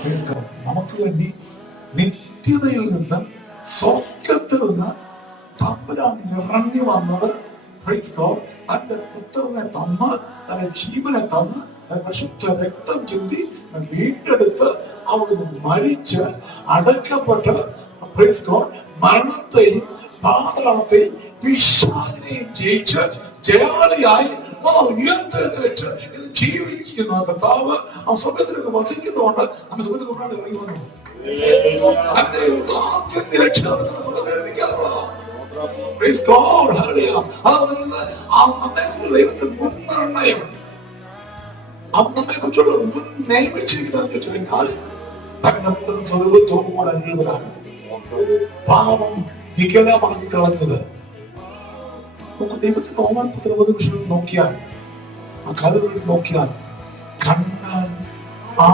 നമുക്ക് വേണ്ടി നിത്യതയിൽ നിന്ന് സ്വർഗത്തിൽ നിന്ന് തമ്പുരാൻ ഇറങ്ങി വന്നത് തന്റെ പുത്രനെ തന്ന് തന്റെ ജീവനെ തന്ന് പരിശുദ്ധ രക്തം ചിന്തി വീണ്ടെടുത്ത് അവിടുന്ന് മരിച്ച് അടക്കപ്പെട്ട് മരണത്തെയും പാതാളത്തെയും പിശാചിനെയും ജയിച്ച് ജയാളിയായി ഉയർത്തെഴുന്നേറ്റ് ഇത് ജീവിക്കുന്ന കർത്താവ് ആ സ്വർഗത്തിലൊക്കെ വസിക്കുന്നതുകൊണ്ട് നമ്മെ സ്വർഗത്തിൽ കൊണ്ടാണ് ഇറങ്ങി വന്നത്. അന്നത്തെ കുറിച്ചുള്ള മുൻ നിയമിച്ചിരിക്കുന്നതെന്ന് വെച്ച് കഴിഞ്ഞാൽ തന്റെ പുത്രൻ സ്വർഗത്തോടുകൂടെ അന്യവരാണ്. പാപം വികലമാക്കി കളഞ്ഞത് നമുക്ക് ദൈവത്തിന്റെ ഓമാനപുത്ര നിമിഷം നോക്കിയാൽ ആ കലകളിൽ നോക്കിയാൽ കണ്ണാൻ ആ